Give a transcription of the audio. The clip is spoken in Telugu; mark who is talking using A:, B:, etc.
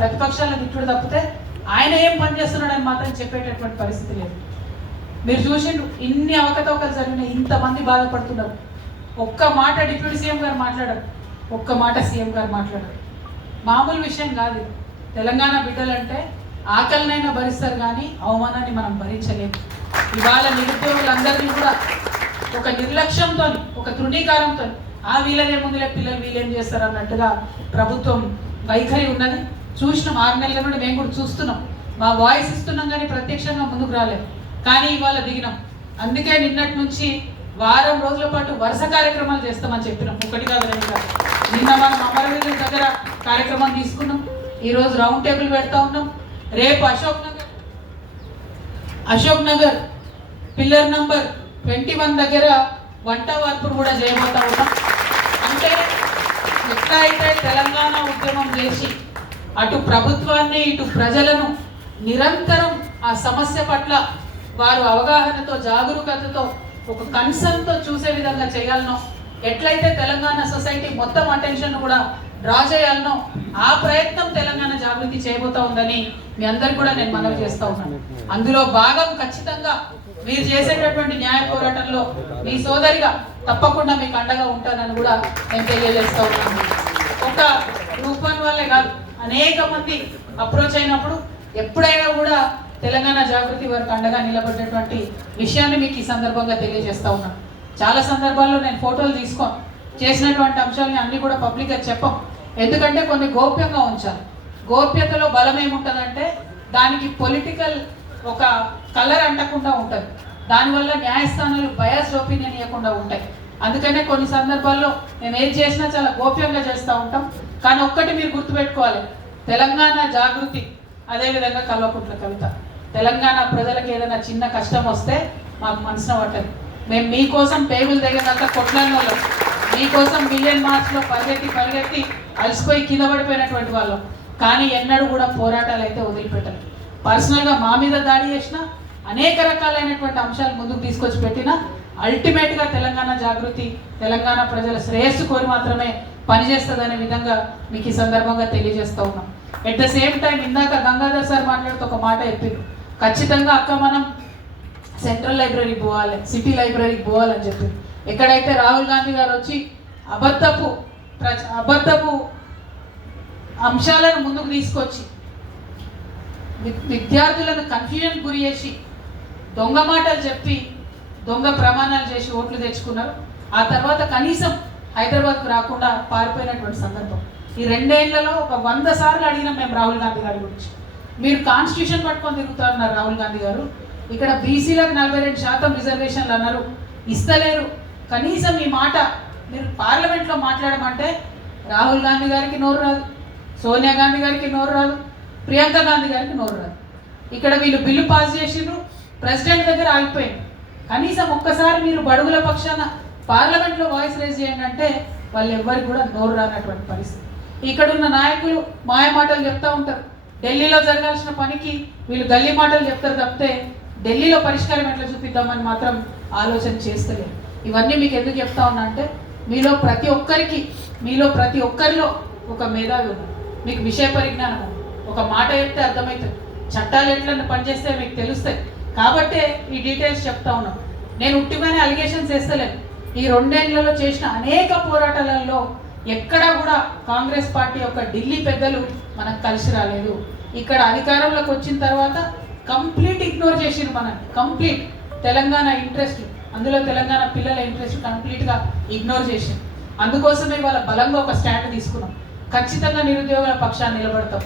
A: ప్రతిపక్షాలను తిట్టుడు తప్పితే ఆయన ఏం పని చేస్తున్నాడని మాత్రం చెప్పేటటువంటి పరిస్థితి లేదు. మీరు చూసిండు ఇన్ని అవకతవకలు జరిగినాయి ఇంతమంది బాధపడుతున్నారు. ఒక్క మాట డిప్యూటీ సీఎం గారు మాట్లాడరు. ఒక్క మాట సీఎం గారు మాట్లాడరు. మామూలు విషయం కాదు తెలంగాణ బిడ్డలంటే ఆకలినైనా భరిస్తారు కానీ అవమానాన్ని మనం భరించలేము. ఇవాళ నిరుద్యోగులందరినీ కూడా ఒక నిర్లక్ష్యంతో ఒక తృణీకారంతో ఆ వీళ్ళదే ముందులే పిల్లలు వీళ్ళేం చేస్తారు అన్నట్టుగా ప్రభుత్వం వైఖరి ఉన్నది. చూసినాం ఆరు నెలల నుండి మేము కూడా చూస్తున్నాం. మా వాయిస్ ఇస్తున్నాం కానీ ప్రత్యక్షంగా ముందుకు రాలేదు కానీ ఇవాళ దిగినాం. అందుకే నిన్నటి నుంచి వారం రోజుల పాటు వరుస కార్యక్రమాలు చేస్తామని చెప్పినాం. ఒకటి కాదు రెండు కాదు. నిన్న మనం అమరవీరుల దగ్గర కార్యక్రమం తీసుకున్నాం. ఈ రోజు రౌండ్ టేబుల్ పెడతా ఉన్నాం. రేపు Ashok Nagar. Ashok Nagar pillar number twenty one దగ్గర వంట వార్పులు కూడా చేయబోతా ఉన్నాం. అంటే ఎట్లా అయితే తెలంగాణ ఉద్యమం చేసి అటు ప్రభుత్వాన్ని ఇటు ప్రజలను నిరంతరం ఆ సమస్య పట్ల వారు అవగాహనతో జాగరూకతతో ఒక కన్సర్న్తో చూసే విధంగా చేయాలనో ఎట్లయితే తెలంగాణ సొసైటీ మొత్తం అటెన్షన్ కూడా డ్రా చేయాలనో ఆ ప్రయత్నం తెలంగాణ జాగృతి చేయబోతా ఉందని మీ అందరు కూడా నేను మనవి చేస్తా ఉన్నాను. అందులో భాగం ఖచ్చితంగా మీరు చేసేటటువంటి న్యాయ పోరాటంలో మీ సోదరిగా తప్పకుండా మీకు అండగా ఉంటానని కూడా నేను తెలియజేస్తా ఉన్నాను. ఒక గ్రూప్ వల్లే కాదు అనేక మంది అప్రోచ్ అయినప్పుడు ఎప్పుడైనా కూడా తెలంగాణ జాగృతి వరకు అండగా నిలబడ్డటువంటి విషయాన్ని మీకు ఈ సందర్భంగా తెలియజేస్తా ఉన్నాను చాలా సందర్భాల్లో నేను ఫోటోలు తీసుకోను చేసినటువంటి అంశాలని అన్ని కూడా పబ్లిక్గా చెప్పం. ఎందుకంటే కొన్ని గోప్యంగా ఉంచాలి. గోప్యతలో బలం ఏముంటుందంటే దానికి పొలిటికల్ ఒక కలర్ అంటకుండా ఉంటుంది. దానివల్ల న్యాయస్థానాలు బయాస్ ఒపీనియన్ ఇవ్వకుండా ఉంటాయి. అందుకనే కొన్ని సందర్భాల్లో మేము ఏం చేసినా చాలా గోప్యంగా చేస్తూ ఉంటాం. కానీ ఒక్కటి మీరు గుర్తుపెట్టుకోవాలి. తెలంగాణ జాగృతి అదేవిధంగా కల్వకుంట్ల కవిత. తెలంగాణ ప్రజలకు ఏదైనా చిన్న కష్టం వస్తే మాకు మనసున పట్టదు. మేము మీకోసం పేగులు దగ్గరంతా కొట్లాడిన వాళ్ళం మీకోసం మిలియన్ మార్చ్లో పరిగెత్తి పరిగెత్తి అలసిపోయి కింద పడిపోయినటువంటి వాళ్ళం. కానీ ఎన్నడూ కూడా పోరాటాలు అయితే వదిలిపెట్టరు పర్సనల్గా మా మీద దాడి చేసిన అనేక రకాలైనటువంటి అంశాలు ముందుకు తీసుకొచ్చి పెట్టినా అల్టిమేట్గా తెలంగాణ జాగృతి తెలంగాణ ప్రజల శ్రేయస్సు కోరి మాత్రమే పనిచేస్తుందనే విధంగా మీకు ఈ సందర్భంగా తెలియజేస్తూ ఉన్నాం. ఎట్ ద సేమ్ టైం ఇందాక గంగాధర్ సార్ మాట్లాడుతూ ఒక మాట చెప్పారు. ఖచ్చితంగా అక్క మనం సెంట్రల్ లైబ్రరీకి పోవాలి సిటీ లైబ్రరీకి పోవాలని చెప్పి ఎక్కడైతే రాహుల్ గాంధీ గారు వచ్చి అబద్ధపు ప్రచ అబద్ధపు అంశాలను ముందుకు తీసుకొచ్చి వి- విద్యార్థులను కన్ఫ్యూజన్ గురి చేసి దొంగ మాటలు చెప్పి దొంగ ప్రమాణాలు చేసి ఓట్లు తెచ్చుకున్నారు. ఆ తర్వాత కనీసం హైదరాబాద్కు రాకుండా పారిపోయినటువంటి సందర్భం. ఈ రెండేళ్ళలో ఒక వంద సార్లు అడిగిన మేము రాహుల్ గాంధీ గారి గురించి. మీరు కాన్స్టిట్యూషన్ పట్టుకొని తిరుగుతారన్నారు రాహుల్ గాంధీ గారు. ఇక్కడ బీసీలకు నలభై రెండు శాతం రిజర్వేషన్లు అన్నారు. ఇస్తలేరు. కనీసం ఈ మాట మీరు పార్లమెంట్లో మాట్లాడమంటే రాహుల్ గాంధీ గారికి నోరు రాదు. సోనియా గాంధీ గారికి నోరు రాదు. ప్రియాంక గాంధీ గారికి నోరు రాదు. ఇక్కడ వీళ్ళు బిల్లు పాస్ చేసిండ్రు. ప్రెసిడెంట్ దగ్గర ఆగిపోయింది. కనీసం ఒక్కసారి మీరు బడుగుల పక్షాన పార్లమెంట్లో వాయిస్ రేజ్ చేయండి అంటే వాళ్ళు ఎవ్వరికి కూడా నోరు రానటువంటి పరిస్థితి. ఇక్కడున్న నాయకులు మాయ మాటలు చెప్తా ఉంటారు. ఢిల్లీలో జరగాల్సిన పనికి వీళ్ళు గల్లీ మాటలు చెప్తారు తప్పితే ఢిల్లీలో పరిష్కారం ఎట్లా చూపిద్దామని మాత్రం ఆలోచన చేస్తలేరు ఇవన్నీ మీకు ఎందుకు చెప్తా ఉన్నా అంటే మీలో ప్రతి ఒక్కరికి మీలో ప్రతి ఒక్కరిలో ఒక మేధావి ఉంది. మీకు విషయ పరిజ్ఞానం ఉంది. ఒక మాట చెప్తే అర్థమవుతుంది. చట్టాలు ఎట్లా పనిచేస్తే మీకు తెలుస్తాయి. కాబట్టే ఈ డీటెయిల్స్ చెప్తా ఉన్నాం. నేను ఉట్టిగానే అలిగేషన్స్ వేస్తలేను. ఈ రెండేళ్ళలో చేసిన అనేక పోరాటాలలో ఎక్కడా కూడా కాంగ్రెస్ పార్టీ యొక్క ఢిల్లీ పెద్దలు మనకు కలిసి రాలేదు. ఇక్కడ అధికారంలోకి వచ్చిన తర్వాత కంప్లీట్ ఇగ్నోర్ చేసిండ్రు మనం కంప్లీట్. తెలంగాణ ఇంట్రెస్ట్. అందులో తెలంగాణ పిల్లల ఇంట్రెస్ట్ కంప్లీట్గా ఇగ్నోర్ చేసింది అందుకోసమే వాళ్ళ బలంగా ఒక స్టాండ్ తీసుకున్నాం. ఖచ్చితంగా నిరుద్యోగుల పక్షాన్ని నిలబడతాం.